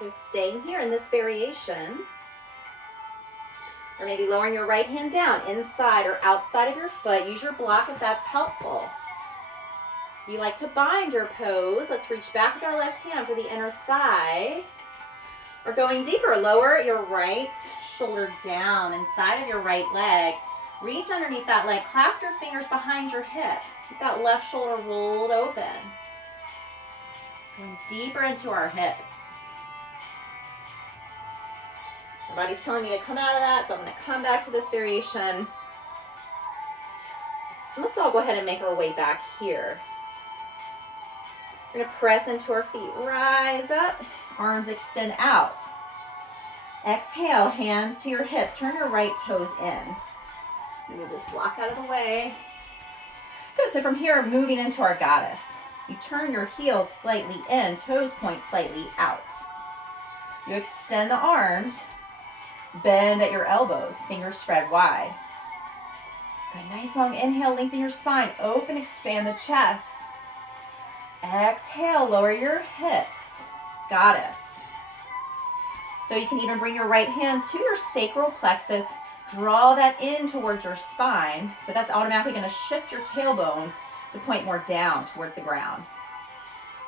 So staying here in this variation, or maybe lowering your right hand down inside or outside of your foot. Use your block if that's helpful. If you like to bind your pose, let's reach back with our left hand for the inner thigh. Or going deeper, lower your right shoulder down inside of your right leg. Reach underneath that leg. Clasp your fingers behind your hip. Keep that left shoulder rolled open. Going deeper into our hip. My body's telling me to come out of that, so I'm going to come back to this variation. Let's all go ahead and make our way back here. We're going to press into our feet. Rise up. Arms extend out. Exhale, hands to your hips. Turn your right toes in. Move this block out of the way. Good, so from here, moving into our goddess. You turn your heels slightly in, toes point slightly out. You extend the arms, bend at your elbows, fingers spread wide. Good, nice long inhale, lengthen your spine, open, expand the chest. Exhale, lower your hips, goddess. So you can even bring your right hand to your sacral plexus, draw that in towards your spine. So that's automatically going to shift your tailbone to point more down towards the ground.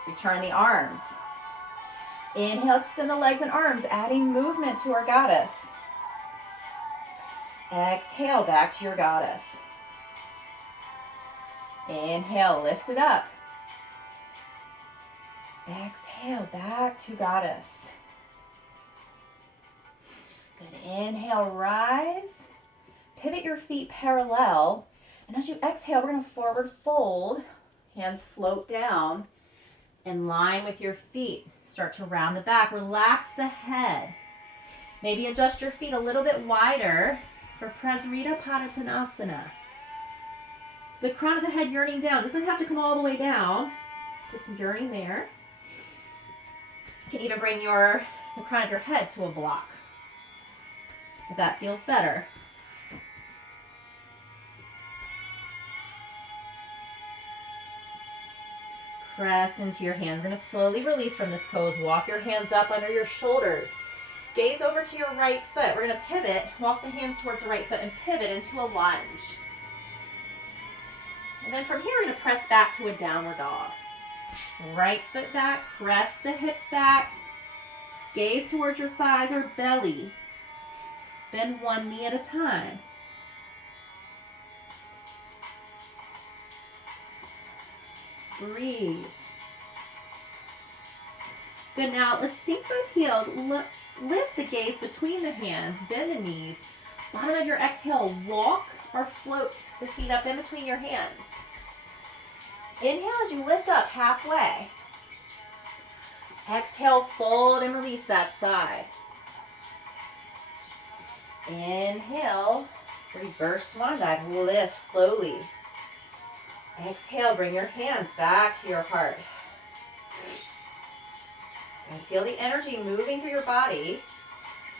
Return the arms. Inhale, extend the legs and arms, adding movement to our goddess. Exhale, back to your goddess. Inhale, lift it up. Exhale, back to goddess. Good, inhale, rise. Pivot your feet parallel. And as you exhale, we're going to forward fold. Hands float down in line with your feet. Start to round the back. Relax the head. Maybe adjust your feet a little bit wider for Prasarita Padottanasana. The crown of the head yearning down. Doesn't have to come all the way down. Just yearning there. You can even bring the crown of your head to a block, if that feels better. Press into your hands. We're going to slowly release from this pose. Walk your hands up under your shoulders. Gaze over to your right foot. We're going to pivot. Walk the hands towards the right foot and pivot into a lunge. And then from here, we're going to press back to a downward dog. Right foot back. Press the hips back. Gaze towards your thighs or belly. Bend one knee at a time. Breathe. Good, now let's sink both heels. Lift the gaze between the hands. Bend the knees. Bottom of your exhale, walk or float the feet up in between your hands. Inhale as you lift up halfway. Exhale, fold and release that side. Inhale, reverse swan dive, lift slowly. Exhale, bring your hands back to your heart. And feel the energy moving through your body,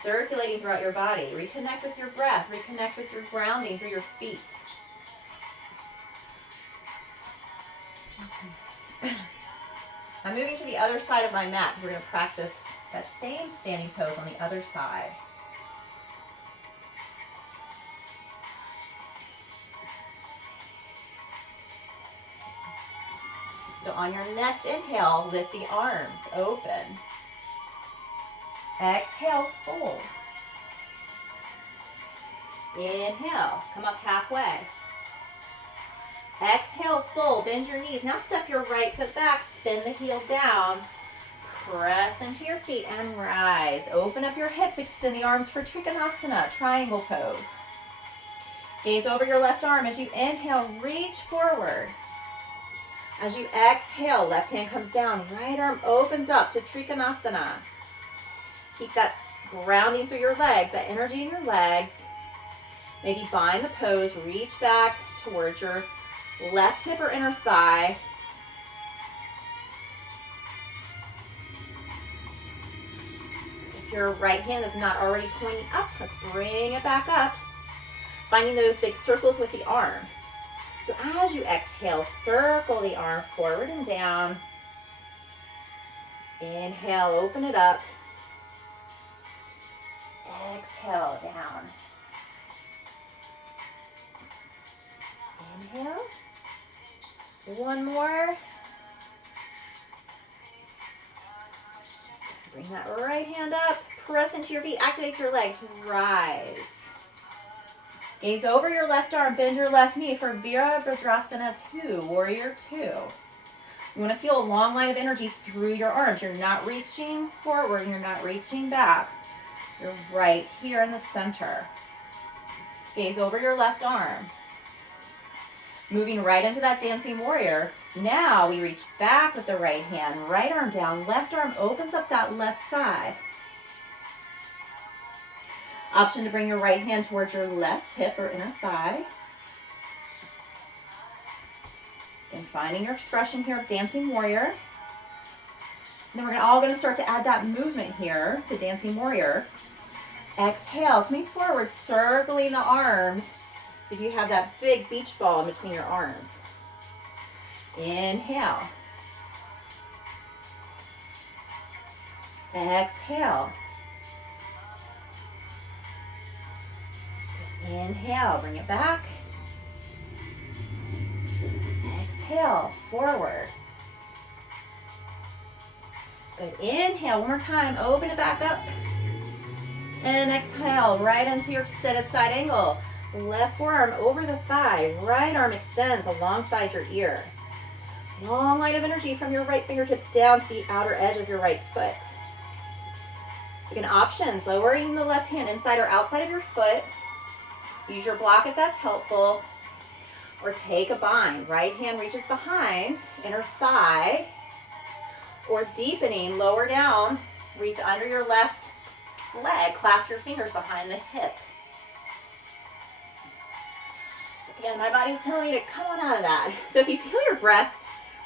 circulating throughout your body. Reconnect with your breath, reconnect with your grounding through your feet. I'm moving to the other side of my mat. We're going to practice that same standing pose on the other side. So on your next inhale, lift the arms open. Exhale, fold. Inhale, come up halfway. Exhale, fold, bend your knees. Now step your right foot back, spin the heel down. Press into your feet and rise. Open up your hips, extend the arms for Trikonasana, triangle pose. Gaze over your left arm as you inhale, reach forward. As you exhale, left hand comes down, right arm opens up to Trikonasana. Keep that grounding through your legs, that energy in your legs. Maybe bind the pose, reach back towards your left hip or inner thigh. If your right hand is not already pointing up, let's bring it back up. Finding those big circles with the arm. So as you exhale, circle the arm forward and down. Inhale, open it up. exhale, down. Inhale. One more. Bring that right hand up. Press into your feet. Activate your legs. Rise. Gaze over your left arm. Bend your left knee for Virabhadrasana 2, Warrior 2. You want to feel a long line of energy through your arms. You're not reaching forward. You're not reaching back. You're right here in the center. Gaze over your left arm. Moving right into that dancing warrior. Now we reach back with the right hand, right arm down, left arm opens up that left side. Option to bring your right hand towards your left hip or inner thigh. And finding your expression here of dancing warrior. And then we're all going to start to add that movement here to dancing warrior. Exhale, coming forward, circling the arms. So you have that big beach ball in between your arms. Inhale. Exhale. Inhale, bring it back. Exhale, forward. Good. Inhale, one more time. Open it back up. And exhale, right into your extended side angle. Left forearm over the thigh. Right arm extends alongside your ear. Long line of energy from your right fingertips down to the outer edge of your right foot. Again, options, lowering the left hand inside or outside of your foot. Use your block if that's helpful. Or take a bind. Right hand reaches behind, inner thigh. Or deepening, lower down, reach under your left leg. Clasp your fingers behind the hip. Again, my body's telling me to come on out of that. So if you feel your breath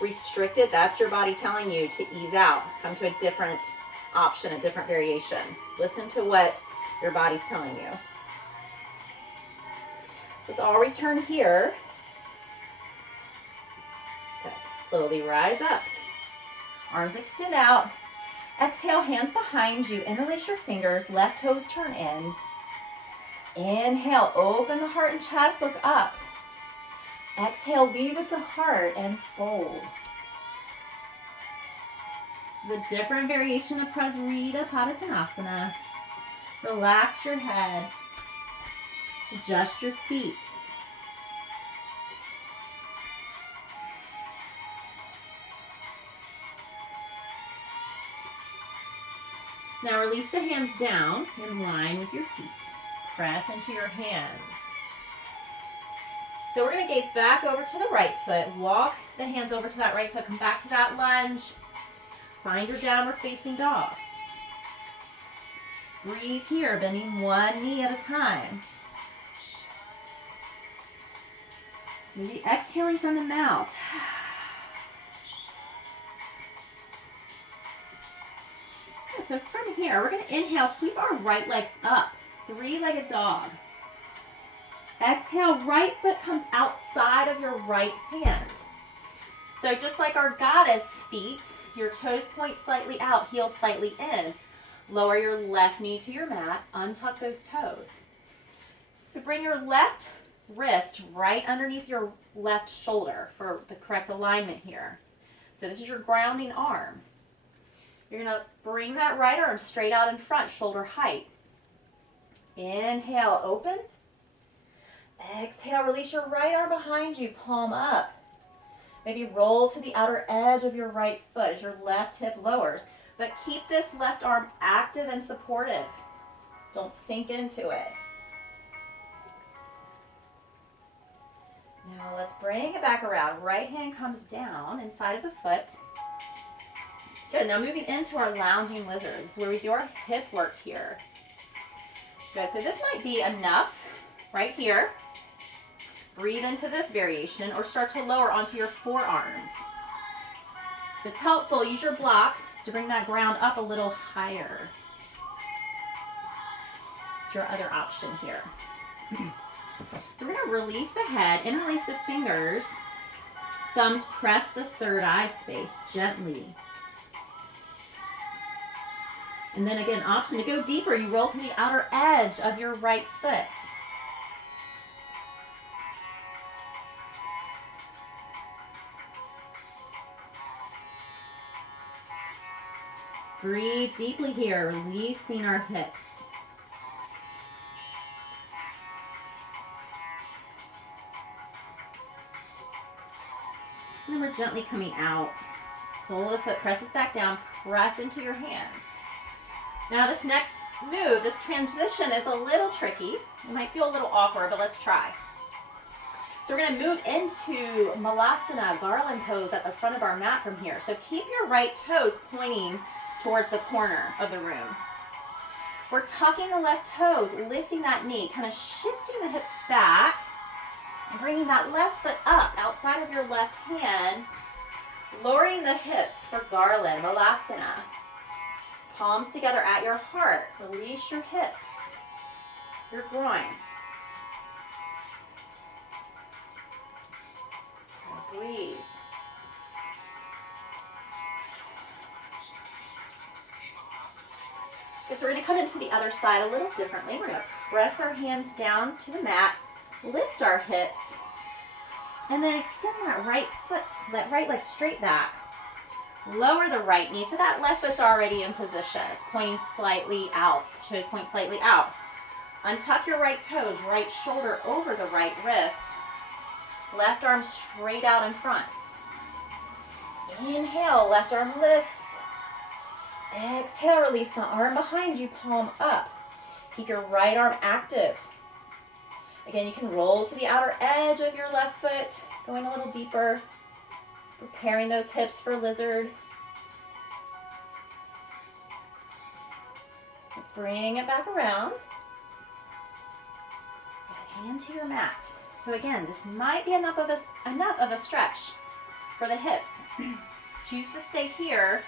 restricted, that's your body telling you to ease out. Come to a different option, a different variation. Listen to what your body's telling you. Let's all return here. Good. Slowly rise up. Arms extend out. Exhale, hands behind you. Interlace your fingers. Left toes turn in. Inhale, open the heart and chest. Look up. Exhale, lead with the heart and fold. It's a different variation of Prasarita Padottanasana. Relax your head. Adjust your feet. Now release the hands down in line with your feet. Press into your hands. So we're going to gaze back over to the right foot. Walk the hands over to that right foot. Come back to that lunge. Find your downward facing dog. Breathe here, bending one knee at a time. Maybe exhaling from the mouth. Good. So from here, we're going to inhale, sweep our right leg up. Three-legged dog. Exhale, right foot comes outside of your right hand. So just like our goddess feet, your toes point slightly out, heel slightly in. Lower your left knee to your mat, untuck those toes. So bring your left wrist right underneath your left shoulder for the correct alignment here. So this is your grounding arm. You're going to bring that right arm straight out in front, shoulder height. Inhale, open. Exhale, release your right arm behind you, palm up. Maybe roll to the outer edge of your right foot as your left hip lowers. But keep this left arm active and supportive. Don't sink into it. Now let's bring it back around. Right hand comes down inside of the foot. Good, now moving into our lounging lizards where we do our hip work here. Good, so this might be enough right here. Breathe into this variation or start to lower onto your forearms. If it's helpful, use your block to bring that ground up a little higher. It's your other option here. So we're going to release the head, interlace the fingers, thumbs press the third eye space gently. And then again, option to go deeper, you roll to the outer edge of your right foot. Breathe deeply here, releasing our hips. And then we're gently coming out. Sole of the foot presses back down, press into your hands. Now this next move, this transition is a little tricky. It might feel a little awkward, but let's try. So we're going to move into Malasana, garland pose at the front of our mat from here. So keep your right toes pointing towards the corner of the room. We're tucking the left toes, lifting that knee, kind of shifting the hips back, and bringing that left foot up outside of your left hand, lowering the hips for garland, Malasana. Palms together at your heart. Release your hips, your groin. Breathe. Okay, so we're going to come into the other side a little differently. We're going to press our hands down to the mat, lift our hips, and then extend that right foot, that right leg straight back. Lower the right knee so that left foot's already in position. It's pointing slightly out. It should point slightly out. Untuck your right toes, right shoulder over the right wrist. Left arm straight out in front. Inhale, left arm lifts. Exhale, release the arm behind you, palm up. Keep your right arm active. Again, you can roll to the outer edge of your left foot, going a little deeper, preparing those hips for lizard. Let's bring it back around. Hand to your mat. So again, this might be enough of a stretch for the hips. Choose to stay here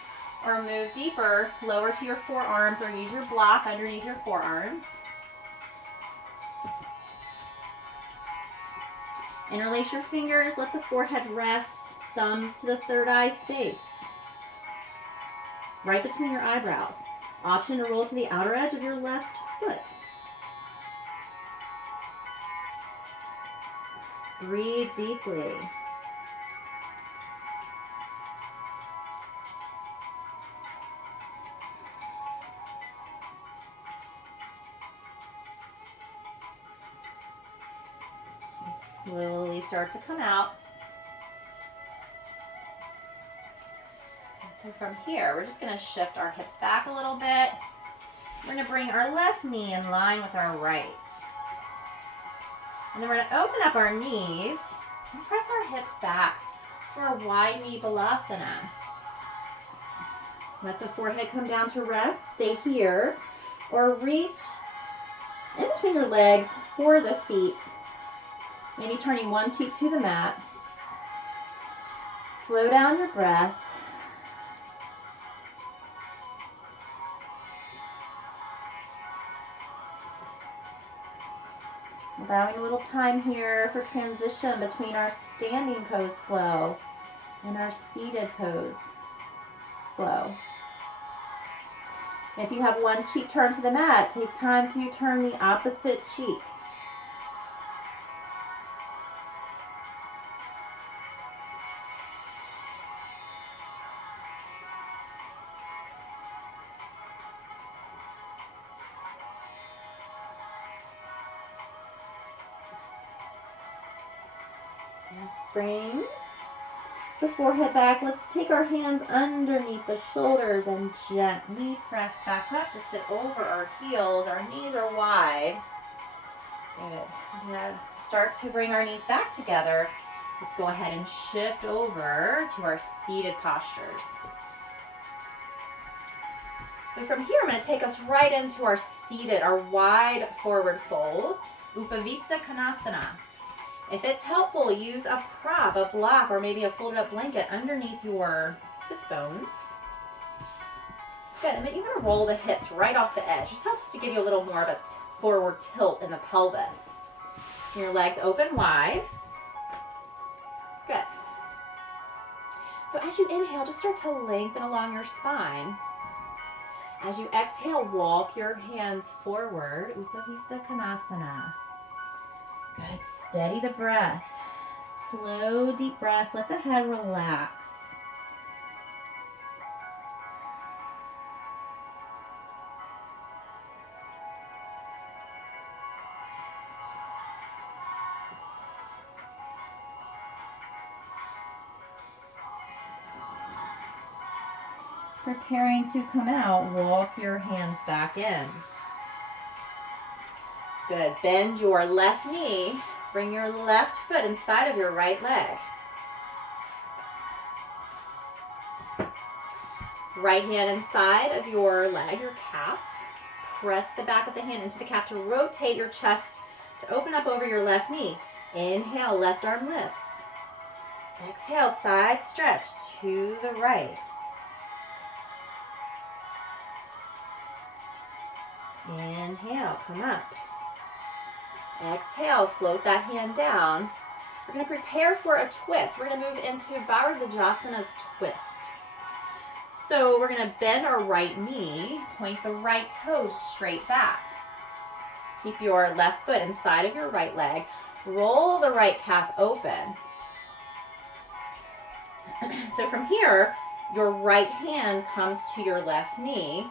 or move deeper, lower to your forearms or use your block underneath your forearms. Interlace your fingers, let the forehead rest, thumbs to the third eye space. Right between your eyebrows. Option to roll to the outer edge of your left foot. Breathe deeply. Slowly start to come out. And so from here, we're just going to shift our hips back a little bit. We're going to bring our left knee in line with our right. And then we're going to open up our knees and press our hips back for a wide knee balasana. Let the forehead come down to rest. Stay here. Or reach in between your legs for the feet. Maybe turning one cheek to the mat. Slow down your breath. Allowing a little time here for transition between our standing pose flow and our seated pose flow. If you have one cheek turned to the mat, take time to turn the opposite cheek. Let's bring the forehead back. Let's take our hands underneath the shoulders and gently press back up to sit over our heels. Our knees are wide. Good. I'm going to start to bring our knees back together. Let's go ahead and shift over to our seated postures. So from here, I'm going to take us right into our seated, our wide forward fold, Upavista Konasana. If it's helpful, use a prop, a block, or maybe a folded up blanket underneath your sits bones. Good, and then you're going to roll the hips right off the edge. This helps to give you a little more of a forward tilt in the pelvis. Your legs open wide. Good. So as you inhale, just start to lengthen along your spine. As you exhale, walk your hands forward. Upavista Konasana. Good. Steady the breath. Slow, deep breaths. Let the head relax. Preparing to come out, walk your hands back in. Good. Bend your left knee. Bring your left foot inside of your right leg. Right hand inside of your leg, your calf. Press the back of the hand into the calf to rotate your chest to open up over your left knee. Inhale, left arm lifts. Exhale, side stretch to the right. Inhale, come up. Exhale, float that hand down. We're going to prepare for a twist. We're going to move into Bharadvajasana's twist. So we're going to bend our right knee, point the right toes straight back. Keep your left foot inside of your right leg. Roll the right calf open. So from here, your right hand comes to your left knee,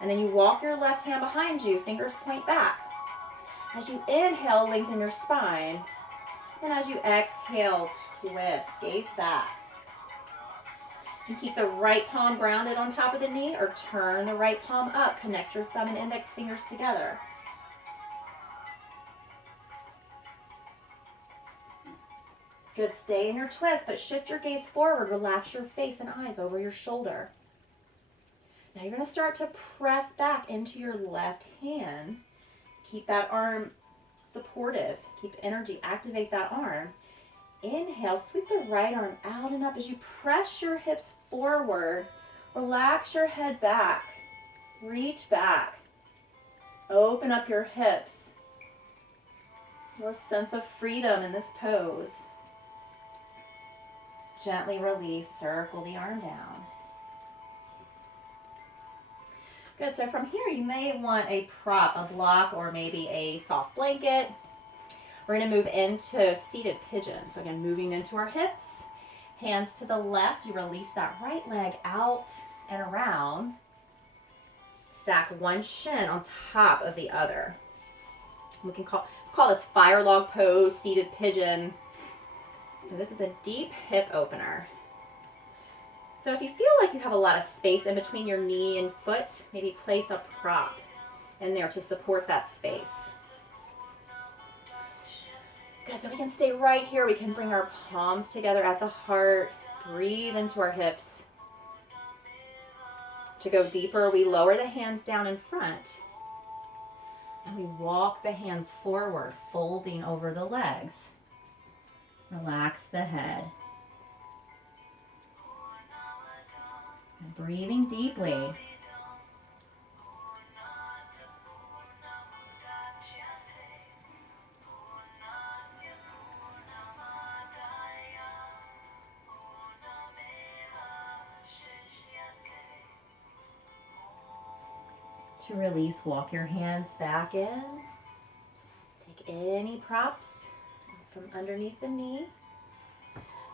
and then you walk your left hand behind you, fingers point back. As you inhale, lengthen your spine. And as you exhale, twist, gaze back. And keep the right palm grounded on top of the knee, or turn the right palm up. Connect your thumb and index fingers together. Good, stay in your twist, but shift your gaze forward. Relax your face and eyes over your shoulder. Now you're going to start to press back into your left hand. Keep that arm supportive. Keep energy. Activate that arm. Inhale, sweep the right arm out and up as you press your hips forward. Relax your head back. Reach back. Open up your hips. Feel a sense of freedom in this pose. Gently release, circle the arm down. Good, so from here you may want a prop, a block, or maybe a soft blanket. We're going to move into seated pigeon. So again, moving into our hips, hands to the left. You release that right leg out and around. Stack one shin on top of the other. We can call this fire log pose, seated pigeon. So this is a deep hip opener. So if you feel like you have a lot of space in between your knee and foot, maybe place a prop in there to support that space. Good, so we can stay right here. We can bring our palms together at the heart. Breathe into our hips. To go deeper, we lower the hands down in front. And we walk the hands forward, folding over the legs. Relax the head. And breathing deeply. To release, walk your hands back in. Take any props from underneath the knee.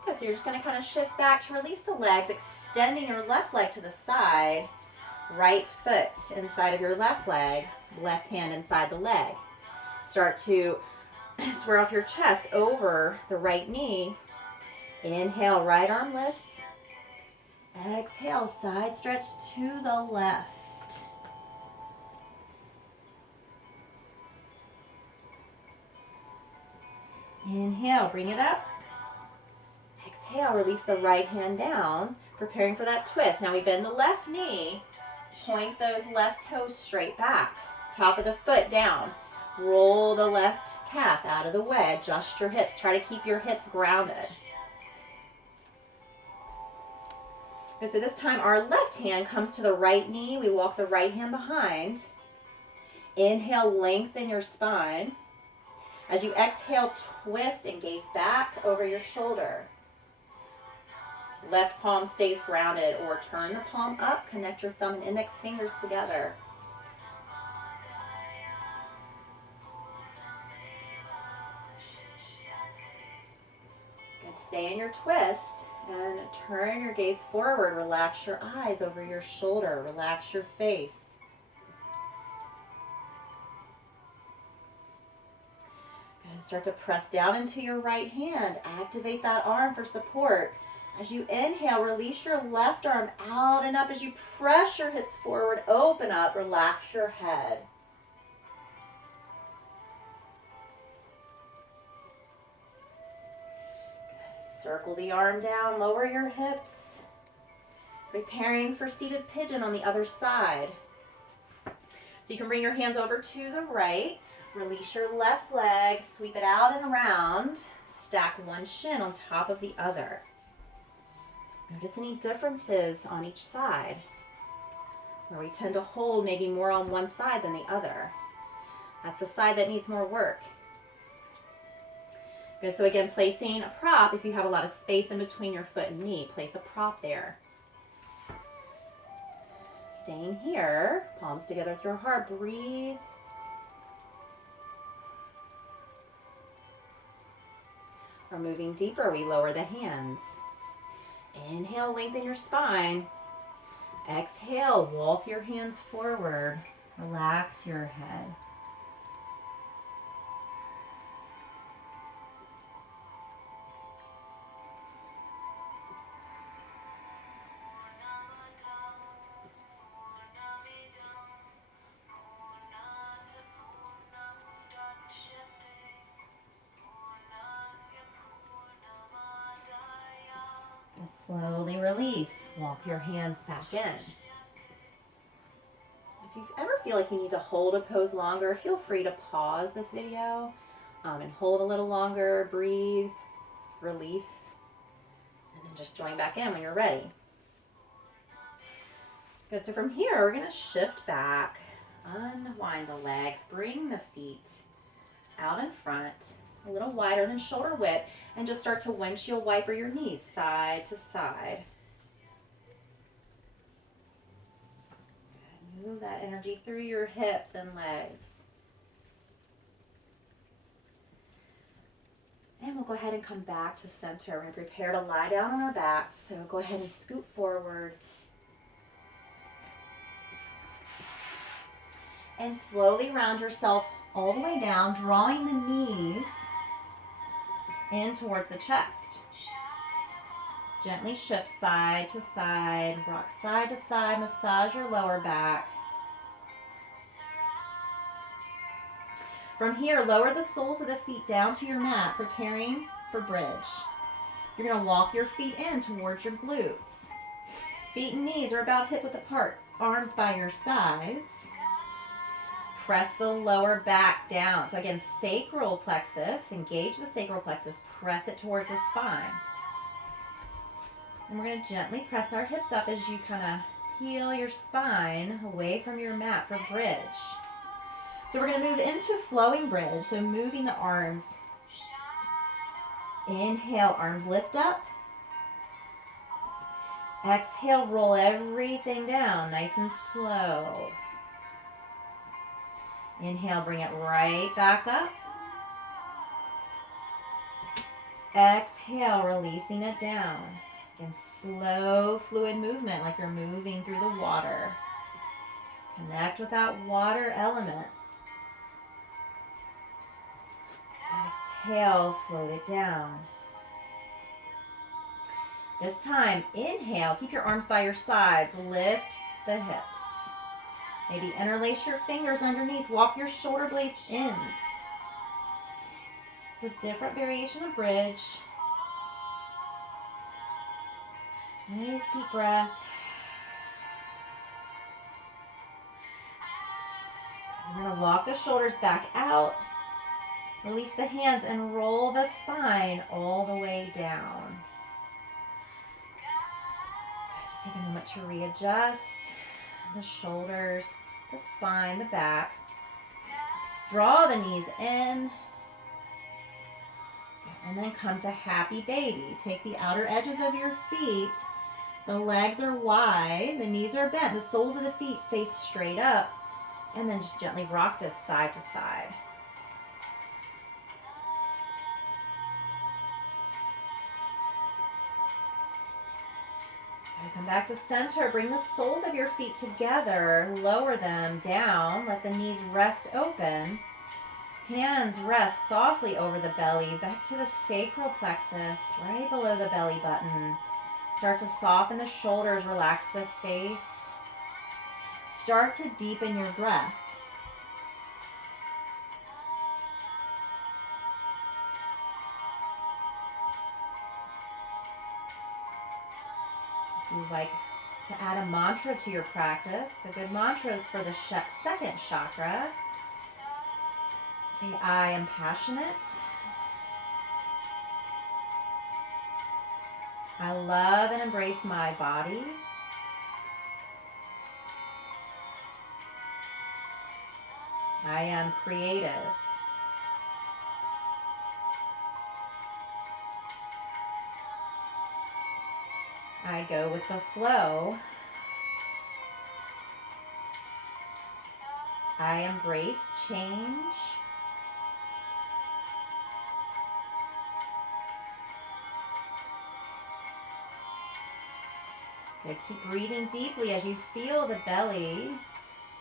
Okay, so you're just going to kind of shift back to release the legs, extending your left leg to the side, right foot inside of your left leg, left hand inside the leg. Start to square off your chest over the right knee. Inhale, right arm lifts. Exhale, side stretch to the left. Inhale, bring it up. Exhale, release the right hand down, preparing for that twist. Now we bend the left knee, point those left toes straight back, top of the foot down. Roll the left calf out of the way, adjust your hips. Try to keep your hips grounded. Okay, so this time our left hand comes to the right knee. We walk the right hand behind. Inhale, lengthen your spine. As you exhale, twist and gaze back over your shoulder. Left palm stays grounded, or turn the palm up, connect your thumb and index fingers together. Good, stay in your twist and turn your gaze forward. Relax your eyes over your shoulder, relax your face. Good, start to press down into your right hand, activate that arm for support. As you inhale, release your left arm out and up. As you press your hips forward, open up, relax your head. Good. Circle the arm down, lower your hips. Preparing for seated pigeon on the other side. So you can bring your hands over to the right, release your left leg, sweep it out and around, stack one shin on top of the other. Notice any differences on each side, where we tend to hold maybe more on one side than the other. That's the side that needs more work. Good, so again, placing a prop, if you have a lot of space in between your foot and knee, place a prop there. Staying here, palms together through heart, breathe. Or moving deeper, we lower the hands. Inhale, lengthen your spine. Exhale, walk your hands forward. Relax your head. Slowly release. Walk your hands back in. If you ever feel like you need to hold a pose longer, feel free to pause this video and hold a little longer, breathe, release, and then just join back in when you're ready. Good, so from here, we're gonna shift back, unwind the legs, bring the feet out in front, a little wider than shoulder width, and just start to windshield wiper your knees side to side. Good. Move that energy through your hips and legs. And we'll go ahead and come back to center. We're going to prepare to lie down on our backs. So go ahead and scoot forward. And slowly round yourself all the way down, drawing the knees in towards the chest. Gently shift side to side, rock side to side, massage your lower back. From here, lower the soles of the feet down to your mat, preparing for bridge. You're going to walk your feet in towards your glutes. Feet and knees are about hip width apart, arms by your sides. Press the lower back down. So again, sacral plexus, engage the sacral plexus, press it towards the spine. And we're going to gently press our hips up as you kind of heel your spine away from your mat for bridge. So we're going to move into flowing bridge, so moving the arms. Inhale, arms lift up. Exhale, roll everything down, nice and slow. Inhale, bring it right back up. Exhale, releasing it down. Again, slow fluid movement like you're moving through the water. Connect with that water element. Exhale, float it down. This time, inhale, keep your arms by your sides, lift the hips. Maybe interlace your fingers underneath, walk your shoulder blades in. It's a different variation of bridge. Nice deep breath. We're going to walk the shoulders back out. Release the hands and roll the spine all the way down. Just take a moment to readjust the shoulders, the spine, the back. Draw the knees in. And then come to happy baby. Take the outer edges of your feet. The legs are wide. The knees are bent. The soles of the feet face straight up. And then just gently rock this side to side. Okay, come back to center. Bring the soles of your feet together. Lower them down. Let the knees rest open. Hands rest softly over the belly, back to the sacral plexus, right below the belly button. Start to soften the shoulders, relax the face. Start to deepen your breath. If you like to add a mantra to your practice, a good mantra is for the second chakra. Say, I am passionate. I love and embrace my body. I am creative. I go with the flow. I embrace change. Okay, keep breathing deeply as you feel the belly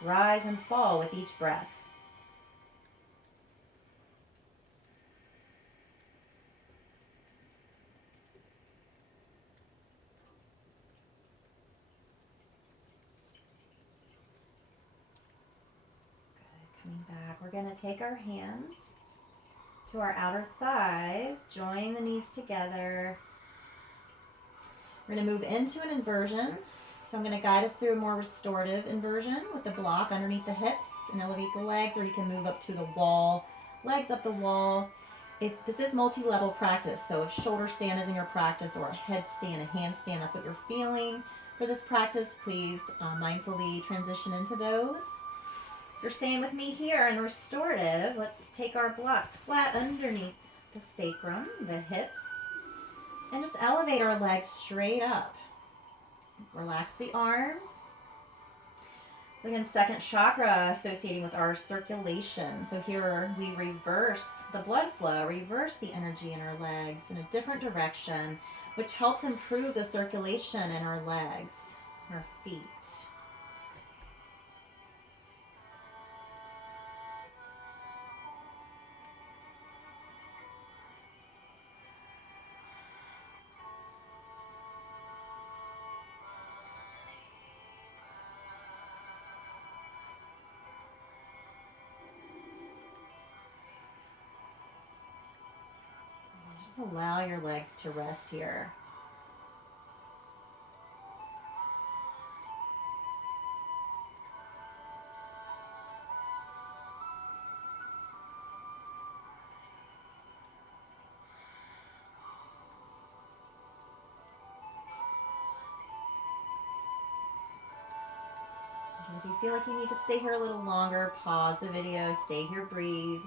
rise and fall with each breath. Good, coming back. We're going to take our hands to our outer thighs, join the knees together. We're going to move into an inversion. So I'm going to guide us through a more restorative inversion with the block underneath the hips and elevate the legs, or you can move up to the wall, legs up the wall. If this is multi-level practice, so if shoulder stand is in your practice, or a headstand, a handstand, that's what you're feeling for this practice, please mindfully transition into those. If you're staying with me here in restorative, let's take our blocks flat underneath the sacrum, the hips, and just elevate our legs straight up. Relax the arms. So again, second chakra associating with our circulation. So here we reverse the blood flow, reverse the energy in our legs in a different direction, which helps improve the circulation in our legs, our feet. Just allow your legs to rest here. And if you feel like you need to stay here a little longer, pause the video, stay here, breathe.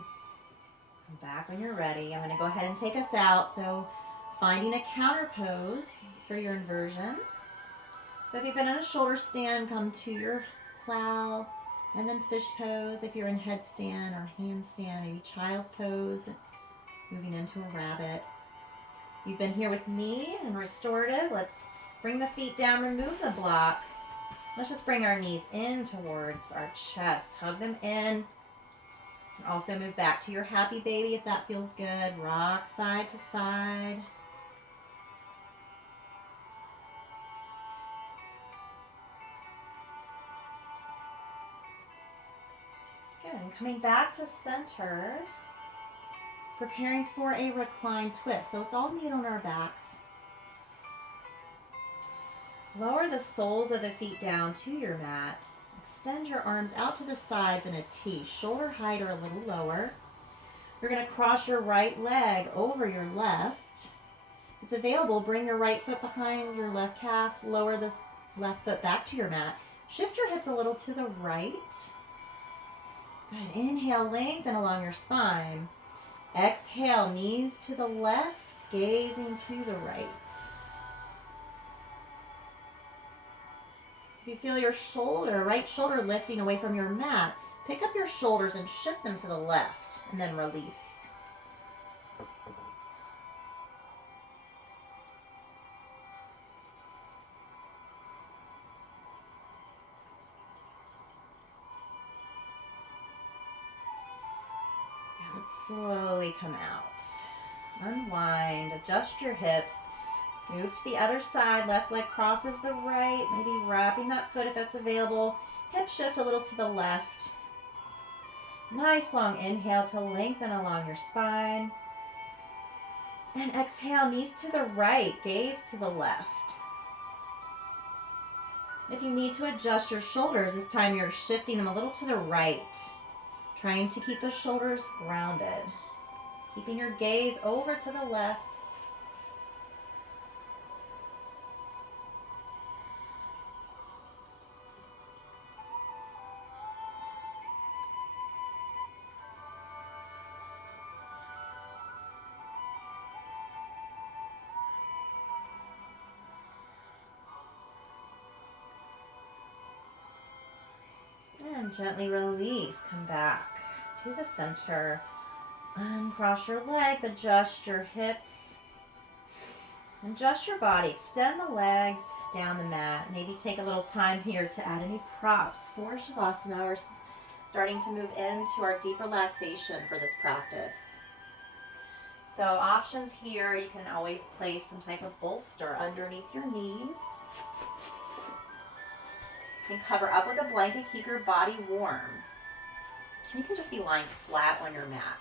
Come back when you're ready. I'm going to go ahead and take us out. So finding a counter pose for your inversion. So if you've been in a shoulder stand, come to your plow and then fish pose. If you're in headstand or handstand, maybe child's pose, moving into a rabbit. You've been here with me in restorative. Let's bring the feet down, remove the block. Let's just bring our knees in towards our chest. Hug them in. And also move back to your happy baby if that feels good. Rock side to side. Good. And coming back to center. Preparing for a reclined twist. So let's all kneel on our backs. Lower the soles of the feet down to your mat. Extend your arms out to the sides in a T, shoulder height or a little lower. You're going to cross your right leg over your left. If it's available, bring your right foot behind your left calf, lower this left foot back to your mat. Shift your hips a little to the right. Good. Inhale, lengthen along your spine. Exhale, knees to the left, gazing to the right. If you feel your right shoulder lifting away from your mat, pick up your shoulders and shift them to the left, and then release. And slowly come out. Unwind, adjust your hips. Move to the other side, left leg crosses the right, maybe wrapping that foot if that's available. Hip shift a little to the left. Nice long inhale to lengthen along your spine. And exhale, knees to the right, gaze to the left. If you need to adjust your shoulders, this time you're shifting them a little to the right, trying to keep the shoulders grounded. Keeping your gaze over to the left. And gently release. Come back to the center. Uncross your legs, adjust your hips. Adjust your body, extend the legs down the mat. Maybe take a little time here to add any props for Shavasana. We're starting to move into our deep relaxation for this practice. So options here, you can always place some type of bolster underneath your knees. You can cover up with a blanket, keep your body warm. You can just be lying flat on your mat.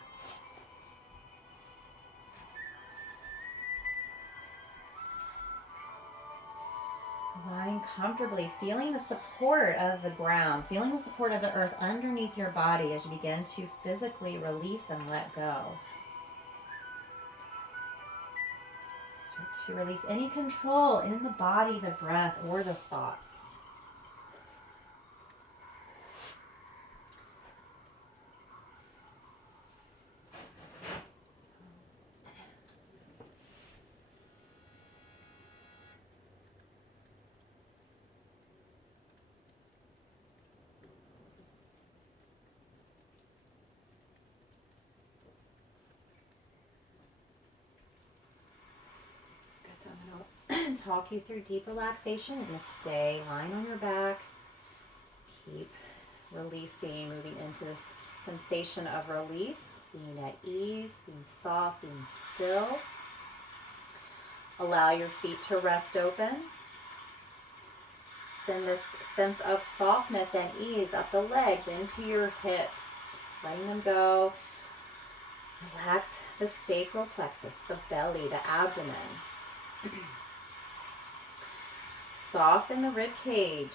Lying comfortably, feeling the support of the ground, feeling the support of the earth underneath your body as you begin to physically release and let go. To release any control in the body, the breath, or the thoughts. So I'm going to talk you through deep relaxation. You're going to stay lying on your back. Keep releasing, moving into this sensation of release, being at ease, being soft, being still. Allow your feet to rest open. Send this sense of softness and ease up the legs into your hips, letting them go. Relax the sacral plexus, the belly, the abdomen. Soften the rib cage.